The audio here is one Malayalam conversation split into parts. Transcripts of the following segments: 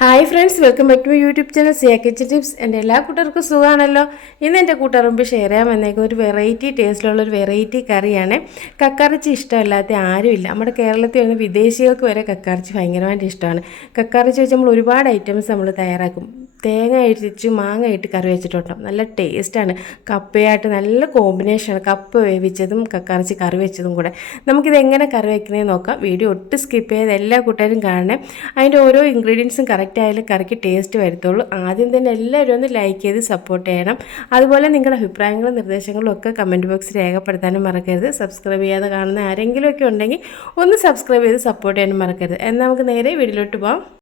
Hi friends welcome back to YouTube channel C kitchen tips എന്റെ എല്ലാ കൂട്ടർക്കും സുഖമാണല്ലോ. ഇന്ന് എന്റെ കൂട്ടറുമ്പ് ഷെയർ ചെയ്യാൻ വന്നേക്കും ഒരു വെറൈറ്റി ടേസ്റ്റിലുള്ള ഒരു വെറൈറ്റി കറിയാണ്. കക്കറിച്ചി ഇഷ്ടമല്ലാത്ത ആരുമില്ല. നമ്മുടെ കേരളത്തിൽ വന്ന് വിദേശികൾക്ക് വരെ കക്കറിച്ചി ഭയങ്കരമായിട്ട് ഇഷ്ടമാണ്. കക്കറിച്ചി വെച്ച് നമ്മൾ ഒരുപാട് ഐറ്റംസ് നമ്മൾ തയ്യാറാക്കും. തേങ്ങ ഇട്ടിച്ച് മാങ്ങ ഇട്ട് കറി വെച്ചിട്ടുണ്ട്. നല്ല ടേസ്റ്റാണ്. കപ്പയായിട്ട് നല്ല കോമ്പിനേഷനാണ്. കപ്പ വേവിച്ചതും കക്കറിച്ചി കറി വെച്ചതും കൂടെ. നമുക്കിത് എങ്ങനെ കറി വെക്കുന്നതെന്ന് നോക്കാം. വീഡിയോ ഒട്ടും സ്കിപ്പ് ചെയ്ത് എല്ലാ കൂട്ടുകാരും കാണണേ. അതിന്റെ ഓരോ ഇൻഗ്രീഡിയൻസും കറക്റ്റ് ആയാലും കറിക്ക് ടേസ്റ്റ് വരത്തുള്ളൂ. ആദ്യം തന്നെ എല്ലാവരും ഒന്ന് ലൈക്ക് ചെയ്ത് സപ്പോർട്ട് ചെയ്യണം. അതുപോലെ നിങ്ങളുടെ അഭിപ്രായങ്ങളും നിർദ്ദേശങ്ങളും ഒക്കെ കമന്റ് ബോക്സിൽ രേഖപ്പെടുത്താനും മറക്കരുത്. സബ്സ്ക്രൈബ് ചെയ്യാതെ കാണുന്ന ആരെങ്കിലുമൊക്കെ ഉണ്ടെങ്കിൽ ഒന്ന് സബ്സ്ക്രൈബ് ചെയ്ത് സപ്പോർട്ട് ചെയ്യാനും മറക്കരുത്. എന്നാൽ നമുക്ക് നേരെ വീഡിയോയിലോട്ട് പോകാം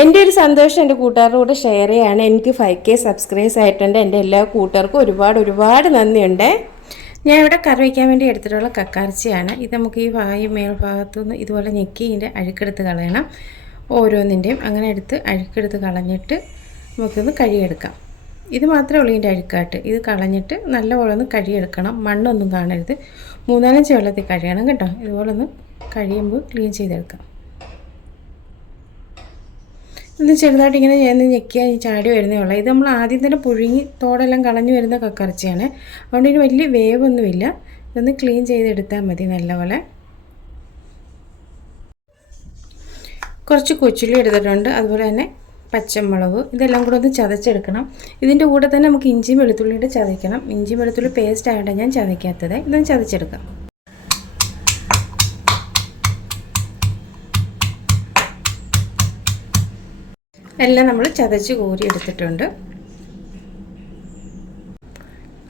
എന്റെ ഒരു സന്തോഷം എന്റെ കൂട്ടുകാരുടെ കൂടെ ഷെയർ ചെയ്യാണ്. എനിക്ക് ഫൈവ് കെ സബ്സ്ക്രൈബേഴ്സ് ആയിട്ടുണ്ട്. എന്റെ എല്ലാ കൂട്ടുകാർക്കും ഒരുപാട് ഒരുപാട് നന്ദിയുണ്ട്. ഞാൻ ഇവിടെ കറി വയ്ക്കാൻ വേണ്ടി എടുത്തിട്ടുള്ള കക്കാർച്ചയാണ് ഇത് നമുക്ക് ഈ വായു മേൽഭാഗത്തുനിന്ന് ഇതുപോലെ ഞെക്കി ഇതിന്റെ അഴുക്കെടുത്ത് കളയണം. ഓരോന്നിന്റെയും അങ്ങനെ എടുത്ത് അഴുക്കെടുത്ത് കളഞ്ഞിട്ട് നമുക്കൊന്ന് കഴുകിയെടുക്കാം. ഇത് മാത്രമേ ഉള്ളൂ ഇതിന്റെ അഴുക്കാട്ട് ഇത് കളഞ്ഞിട്ട് നല്ലപോലെ ഒന്ന് കഴുകിയെടുക്കണം. മണ്ണൊന്നും കാണരുത്. മൂന്നാലഞ്ച് വെള്ളത്തിൽ കഴുകണം കേട്ടോ. ഇതുപോലെ ഒന്ന് കഴിയുമ്പോൾ ക്ലീൻ ചെയ്തെടുക്കാം. ഇത് ചെറുതായിട്ട് ഇങ്ങനെ ഞാൻ ഞെക്കിയാൽ ഈ ചാടി വരുന്നേ ഉള്ളൂ. ഇത് നമ്മൾ ആദ്യം തന്നെ പുഴുങ്ങി തോടെല്ലാം കളഞ്ഞു വരുന്ന കക്കറച്ചിയാണ് അതുകൊണ്ട് ഇതിന് വലിയ വേവൊന്നുമില്ല. ഇതൊന്ന് ക്ലീൻ ചെയ്തെടുത്താൽ മതി നല്ലപോലെ. കുറച്ച് കൊച്ചുള്ളി എടുത്തിട്ടുണ്ട്. അതുപോലെ തന്നെ പച്ചമുളക് ഇതെല്ലാം കൂടെ ഒന്ന് ചതച്ചെടുക്കണം. ഇതിന്റെ കൂടെ തന്നെ നമുക്ക് ഇഞ്ചിയും വെളുത്തുള്ളിയുടെ ചതയ്ക്കണം. ഇഞ്ചി വെളുത്തുള്ളി പേസ്റ്റ് ആയിട്ടാണ് ഞാൻ ചതയ്ക്കാത്തത്. ഇതൊന്ന് ചതച്ചെടുക്കാം. എല്ലാം നമ്മൾ ചതച്ച് കോരി എടുത്തിട്ടുണ്ട്.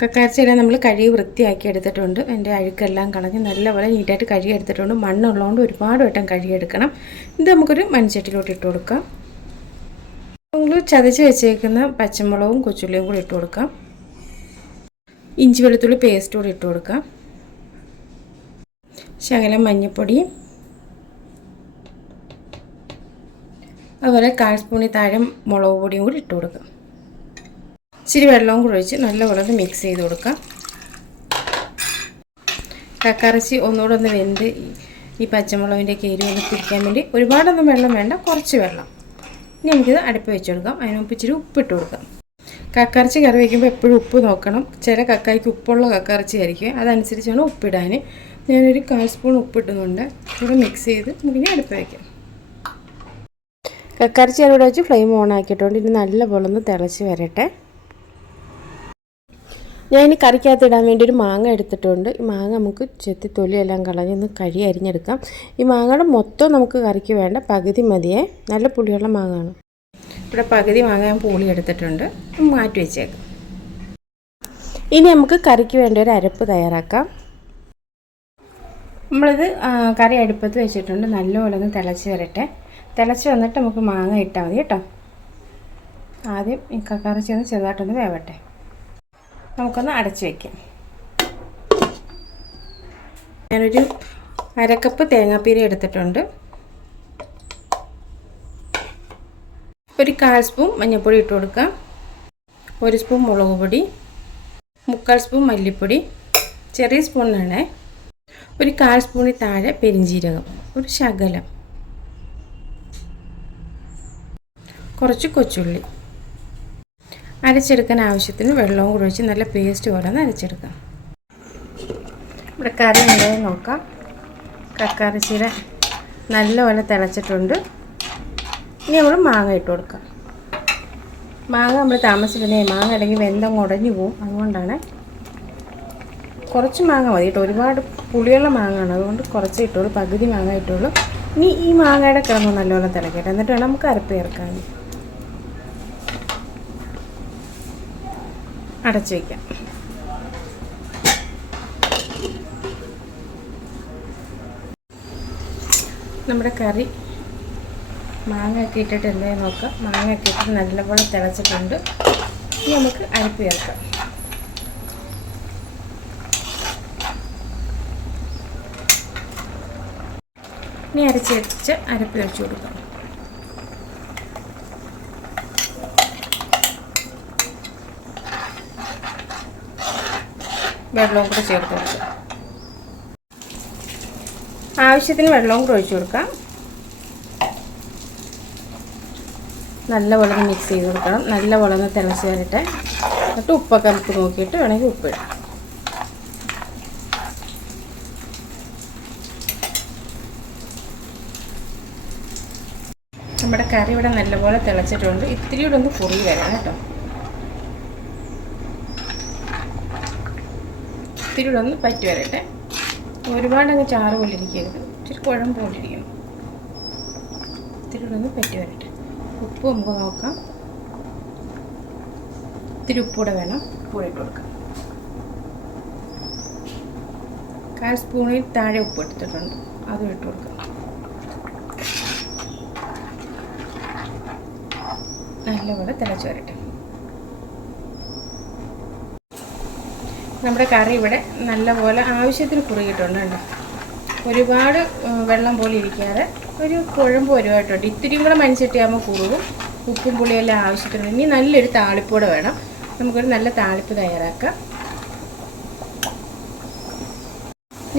കക്കാർച്ചയെല്ലാം നമ്മൾ കഴുകി വൃത്തിയാക്കി എടുത്തിട്ടുണ്ട്. എന്റെ അഴുക്കെല്ലാം കളഞ്ഞ് നല്ലപോലെ നീറ്റായിട്ട് കഴുകി എടുത്തിട്ടുണ്ട്. മണ്ണുള്ളതുകൊണ്ട് ഒരുപാട് വട്ടം കഴുകിയെടുക്കണം ഇത് നമുക്കൊരു മൺചട്ടിലോട്ട് ഇട്ട് കൊടുക്കാം. നമ്മൾ ചതച്ച് വെച്ചേക്കുന്ന പച്ചമുളകും കൊച്ചുള്ളിയും കൂടി ഇട്ട് കൊടുക്കാം. ഇഞ്ചി വെളുത്തുള്ളി പേസ്റ്റ് കൂടി ഇട്ട് കൊടുക്കാം. ശകലം മഞ്ഞൾപ്പൊടിയും അതുപോലെ കാൽ സ്പൂണിൽ താഴെ മുളക് പൊടിയും കൂടി ഇട്ട് കൊടുക്കാം. ഇച്ചിരി വെള്ളവും കൂടി ഒഴിച്ച് നല്ലപോലെ ഒന്ന് മിക്സ് ചെയ്ത് കൊടുക്കാം. കക്കറച്ചി ഒന്നുകൂടെ ഒന്ന് വെന്ത് ഈ പച്ചമുളകിന്റെ കീരി ഒന്ന് പിടിക്കാൻ വേണ്ടി ഒരുപാടൊന്നും വെള്ളം വേണ്ട കുറച്ച് വെള്ളം. ഇനി നമുക്കിത് അടുപ്പ് വെച്ച് കൊടുക്കാം. അതിനുമുമ്പ് ഇച്ചിരി ഉപ്പിട്ട് കൊടുക്കാം. കക്കറച്ചി കറി വയ്ക്കുമ്പോൾ എപ്പോഴും ഉപ്പ് നോക്കണം. ചില കക്കായ്ക്ക് ഉപ്പുള്ള കക്കറച്ചി ആയിരിക്കും. അതനുസരിച്ചാണ് ഉപ്പിടാൻ ഞാനൊരു കാൽ സ്പൂൺ ഉപ്പിട്ടുന്നുണ്ട് ഇവിടെ മിക്സ് ചെയ്ത് നമുക്കിനി അടുപ്പ് വയ്ക്കാം കക്കറിച്ചി അവിടെ വെച്ച് ഫ്ലെയിം ഓൺ ആക്കിയിട്ടുണ്ട്. ഇനി നല്ലപോലെ ഒന്ന് തിളച്ച് വരട്ടെ. ഞാൻ ഇനി കറിക്കകത്ത് ഇടാൻ വേണ്ടി ഒരു മാങ്ങ എടുത്തിട്ടുണ്ട്. ഈ മാങ്ങ നമുക്ക് ചെത്തി തൊലിയെല്ലാം കളഞ്ഞ് ഒന്ന് കഴി അരിഞ്ഞെടുക്കാം. ഈ മാങ്ങയുടെ മൊത്തം നമുക്ക് കറിക്ക് വേണ്ട പകുതി മതിയേ. നല്ല പുളിയുള്ള മാങ്ങയാണ് ഇവിടെ പകുതി മാങ്ങ ഞാൻ പൂളി എടുത്തിട്ടുണ്ട്. മാറ്റി വെച്ചേക്കാം. ഇനി നമുക്ക് കറിക്ക് വേണ്ട ഒരു അരപ്പ് തയ്യാറാക്കാം. നമ്മളിത് കറി അടുപ്പത്ത് വെച്ചിട്ടുണ്ട്. നല്ലപോലെ ഒന്ന് തിളച്ച് വരട്ടെ. തിളച്ച് വന്നിട്ട് നമുക്ക് മാങ്ങ ഇട്ടാൽ മതി കേട്ടോ. ആദ്യം ഈ കക്കറച്ചി ഒന്ന് ചെറുതായിട്ടൊന്ന് വേവട്ടെ. നമുക്കൊന്ന് അടച്ച് വയ്ക്കാം ഞാനൊരു അരക്കപ്പ് തേങ്ങാപ്പീര എടുത്തിട്ടുണ്ട്. ഒരു കാൽ സ്പൂൺ മഞ്ഞൾപ്പൊടി ഇട്ട് കൊടുക്കാം. ഒരു സ്പൂൺ മുളക് പൊടി മുക്കാൽ സ്പൂൺ മല്ലിപ്പൊടി ചെറിയ സ്പൂണിനാണ് ഒരു കാൽ സ്പൂണിൽ താഴെ പെരിഞ്ചീരകം ഒരു ശകലം. കുറച്ച് കൊച്ചുള്ളി. അരച്ചെടുക്കാൻ ആവശ്യത്തിന് വെള്ളവും കൂടി ഒഴിച്ച് നല്ല പേസ്റ്റ് പോലെ അരച്ചെടുക്കാം. ഇവിടെ കറി ഉണ്ടോ നോക്കാം. കക്കറിച്ചിര നല്ലപോലെ തിളച്ചിട്ടുണ്ട്. ഇനി നമ്മൾ മാങ്ങ ഇട്ട് കൊടുക്കാം. മാങ്ങ നമ്മൾ താമസിച്ചിട്ടുണ്ടെങ്കിൽ മാങ്ങ അല്ലെങ്കിൽ വെന്തം ഉടഞ്ഞു പോവും. അതുകൊണ്ടാണ് കുറച്ച് മാങ്ങ മതി കേട്ടോ. ഒരുപാട് പുളിയുള്ള മാങ്ങയാണ്. അതുകൊണ്ട് കുറച്ച് ഇട്ടുള്ളൂ. പകുതി മാങ്ങ ഇട്ടുള്ളൂ. ഇനി ഈ മാങ്ങയുടെ കിടന്ന് നല്ലപോലെ തിളക്കട്ടെ. എന്നിട്ട് വേണം നമുക്ക് അരപ്പ് ചേർക്കാൻ അടച്ചു വയ്ക്കാം നമ്മുടെ കറി മാങ്ങയൊക്കെ ഇട്ടിട്ട് എന്തേ നോക്കാം. മാങ്ങയൊക്കെ ഇട്ടിട്ട് നല്ലപോലെ തിളച്ചിട്ടുണ്ട്. ഇനി നമുക്ക് അരിപ്പ് ചേർക്കാം. ഇനി അരച്ച് വെച്ച് അരപ്പ് ഒഴിച്ചു കൊടുക്കാം. വെള്ളവും കൂടെ ചേർത്ത് കൊടുക്കുക ആവശ്യത്തിന് വെള്ളവും കൂടെ ഒഴിച്ചു കൊടുക്കാം. നല്ലപോലെ മിക്സ് ചെയ്ത് കൊടുക്കണം. നല്ലപോലെ ഒന്ന് തിളച്ച് വരട്ടെ. എന്നിട്ട് ഉപ്പൊക്കെ നമുക്ക് നോക്കിയിട്ട് വേണമെങ്കിൽ ഉപ്പിടാം നമ്മുടെ കറി ഇവിടെ നല്ലപോലെ തിളച്ചിട്ടുണ്ട്. ഇത്തിരി കൂടെ ഒന്ന് പൊറി വരാം കേട്ടോ. ഇത്തിരി കൂടെ ഒന്ന് പറ്റി വരട്ടെ ഒരുപാട് അങ്ങ് ചാറ് പോലെ ഇരിക്കരുത് ഇച്ചിരി കുഴമ്പ് പോലെ ഇരിക്കണം ഇത്തിരി കൂടെ ഒന്ന് പറ്റി വരട്ടെ ഉപ്പ് നമുക്ക് നോക്കാം. ഇത്തിരി ഉപ്പൂടെ വേണം. ഉപ്പൂടെ ഇട്ട് കൊടുക്കാം. കാൽ സ്പൂണിൽ താഴെ ഉപ്പ് എടുത്തിട്ടുണ്ട്. അതും ഇട്ട് കൊടുക്കാം. നല്ലപോലെ തിളച്ച് വരട്ടെ. നമ്മുടെ കറി ഇവിടെ നല്ലപോലെ ആവശ്യത്തിന് കുറുകിയിട്ടുണ്ട് കേട്ടോ. ഒരുപാട് വെള്ളം പോലെ ഇരിക്കാതെ ഒരു കുഴമ്പ് വരുമായിട്ടുണ്ട് ഇത്തിരിയും കൂടെ മൺചട്ടിയാകുമ്പോൾ കുറുകും. ഉപ്പും പുളിയെല്ലാം ആവശ്യത്തിനുണ്ട് ഇനി നല്ലൊരു താളിപ്പൂടെ വേണം. നമുക്കൊരു നല്ല താളിപ്പ് തയ്യാറാക്കാം.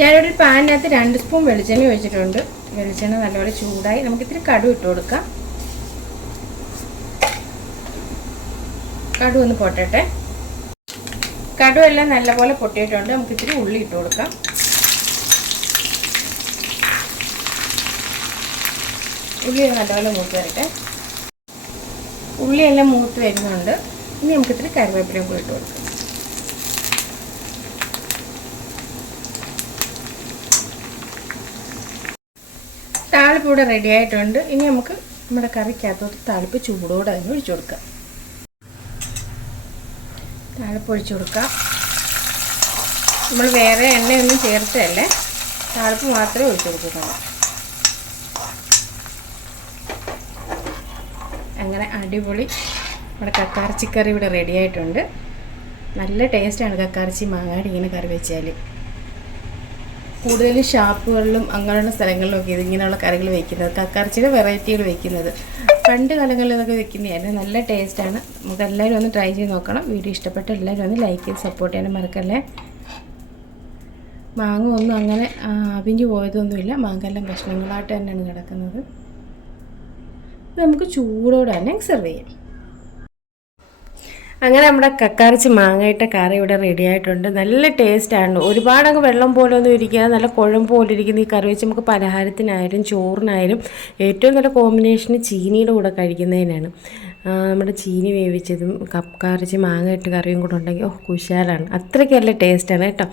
ഞാനൊരു പാനിനകത്ത് രണ്ട് സ്പൂൺ വെളിച്ചെണ്ണ ഒഴിച്ചിട്ടുണ്ട്. വെളിച്ചെണ്ണ നല്ലപോലെ ചൂടായി നമുക്ക് ഇത്തിരി കടു ഇട്ട് കൊടുക്കാം. കടു ഒന്ന് പൊട്ടട്ടെ. കടു എല്ലാം നല്ലപോലെ പൊട്ടിയിട്ടുണ്ട്. നമുക്ക് ഇത്തിരി ഉള്ളി ഇട്ട് കൊടുക്കാം. ഉള്ളി നല്ലപോലെ മൂത്ത് വരട്ടെ. ഉള്ളിയെല്ലാം മൂത്ത് വരുന്നുണ്ട്. ഇനി നമുക്ക് ഇത്തിരി കറിവേപ്പിലയും കൂടി ഇട്ട് കൊടുക്കാം. താളിപ്പ് ഇവിടെ റെഡി ആയിട്ടുണ്ട്. ഇനി നമുക്ക് നമ്മുടെ കറിക്കകത്തോട്ട് താളിപ്പ് ചൂടോടെ അതിന് ഒഴിച്ചു കൊടുക്കാം. താളിപ്പ് ഒഴിച്ചു കൊടുക്കാം. നമ്മൾ വേറെ എണ്ണയൊന്നും ചേർത്തല്ലേ താളിപ്പ് മാത്രമേ ഒഴിച്ചു കൊടുക്കുന്നുള്ളൂ. അങ്ങനെ അടിപൊളി നമ്മുടെ കക്കാർച്ചിക്കറി ഇവിടെ റെഡി ആയിട്ടുണ്ട്. നല്ല ടേസ്റ്റാണ് കക്കാർച്ചി മാങ്ങാടി ഇങ്ങനെ കറി വെച്ചാൽ കൂടുതലും ഷാപ്പുകളിലും അങ്ങനെയുള്ള സ്ഥലങ്ങളിലൊക്കെ ഇതിങ്ങനെയുള്ള കറികൾ വെക്കുന്നത് കക്കറച്ചിയുടെ വെറൈറ്റികൾ വെക്കുന്നത്. പണ്ട് കാലങ്ങളിലൊക്കെ വെക്കുന്നതായിരുന്നു. നല്ല ടേസ്റ്റാണ് നമുക്ക് എല്ലാവരും ഒന്ന് ട്രൈ ചെയ്ത് നോക്കണം. വീഡിയോ ഇഷ്ടപ്പെട്ട എല്ലാവരും ഒന്ന് ലൈക്ക് ചെയ്ത് സപ്പോർട്ട് ചെയ്യാനും മറക്കല്ലേ? മാങ്ങ ഒന്നും അങ്ങനെ അവിഞ്ഞ് പോയതൊന്നുമില്ല. മാങ്ങ എല്ലാം കഷ്ണങ്ങളായിട്ട് തന്നെയാണ് കിടക്കുന്നത്. നമുക്ക് ചൂടോടെ തന്നെ സെർവ് ചെയ്യാം. അങ്ങനെ നമ്മുടെ കക്കാറിച്ച് മാങ്ങയിട്ട കറി ഇവിടെ റെഡി ആയിട്ടുണ്ട്. നല്ല ടേസ്റ്റാണ് ഒരുപാട് അങ്ങ് വെള്ളം പോലെ ഒന്നും ഇരിക്കാതെ നല്ല കുഴമ്പ് പോലെ ഇരിക്കുന്ന ഈ കറി വെച്ച് നമുക്ക് പലഹാരത്തിനായാലും ചോറിനായാലും ഏറ്റവും നല്ല കോമ്പിനേഷൻ ചീനിയുടെ കൂടെ കഴിക്കുന്നതിനാണ്. നമ്മുടെ ചീനി വേവിച്ചതും കക്കാറിച്ച് മാങ്ങ ഇട്ട് കറിയും കൂടെ ഉണ്ടെങ്കിൽ ഓ കുശാലാണ്. അത്രയ്ക്ക് നല്ല ടേസ്റ്റാണ് കേട്ടോ.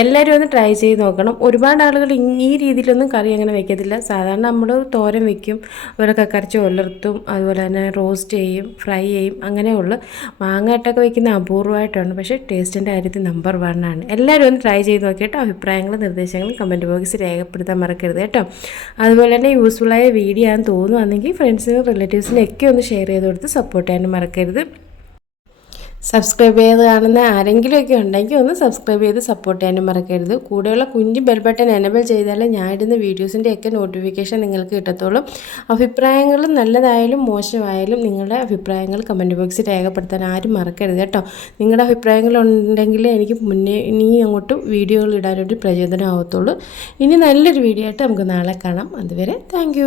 എല്ലാവരും ഒന്ന് ട്രൈ ചെയ്ത് നോക്കണം. ഒരുപാട് ആളുകൾ ഈ രീതിയിലൊന്നും കറി അങ്ങനെ വെക്കത്തില്ല. സാധാരണ നമ്മൾ തോരൻ വെക്കും അതുപോലെ കക്കറിച്ച് ഉലർത്തും അതുപോലെ തന്നെ റോസ്റ്റ് ചെയ്യും ഫ്രൈ ചെയ്യും അങ്ങനെയുള്ളു മാങ്ങാട്ടൊക്കെ വെക്കുന്ന അപൂർവമായിട്ടാണ് പക്ഷേ ടേസ്റ്റിന്റെ കാര്യത്തിൽ നമ്പർ വണ്ണാണ് എല്ലാവരും ഒന്ന് ട്രൈ ചെയ്ത് നോക്കിയിട്ട് അഭിപ്രായങ്ങളും നിർദ്ദേശങ്ങളും കമന്റ് ബോക്സിൽ രേഖപ്പെടുത്താൻ മറക്കരുത് കേട്ടോ. അതുപോലെ തന്നെ യൂസ്ഫുള്ളായ വീഡിയോ ആണെന്ന് തോന്നുവാണെങ്കിൽ ഫ്രണ്ട്സിനും റിലേറ്റീവ്സിനും ഒക്കെ ഒന്ന് ഷെയർ ചെയ്ത് കൊടുത്ത് സപ്പോർട്ട് ചെയ്യാനും മറക്കരുത്. സബ്സ്ക്രൈബ് ചെയ്ത് കാണുന്ന ആരെങ്കിലുമൊക്കെ ഉണ്ടെങ്കിൽ ഒന്ന് സബ്സ്ക്രൈബ് ചെയ്ത് സപ്പോർട്ട് ചെയ്യാനും മറക്കരുത്. കൂടെയുള്ള കുഞ്ഞു ബെൽ ബട്ടൺ എനബിൾ ചെയ്താലേ ഞാൻ ഇടുന്ന വീഡിയോസിന്റെ ഒക്കെ നോട്ടിഫിക്കേഷൻ നിങ്ങൾക്ക് കിട്ടത്തുള്ളൂ. അഭിപ്രായങ്ങളും നല്ലതായാലും മോശമായാലും നിങ്ങളുടെ അഭിപ്രായങ്ങൾ കമന്റ് ബോക്സിൽ രേഖപ്പെടുത്താൻ ആരും മറക്കരുത് കേട്ടോ. നിങ്ങളുടെ അഭിപ്രായങ്ങൾ ഉണ്ടെങ്കിൽ എനിക്ക് മുന്നേ ഇനി അങ്ങോട്ട് വീഡിയോകൾ ഇടാനൊരു പ്രചോദനമാവത്തുള്ളൂ ഇനി നല്ലൊരു വീഡിയോ ആയിട്ട് നമുക്ക് നാളെ കാണാം. അതുവരെ താങ്ക്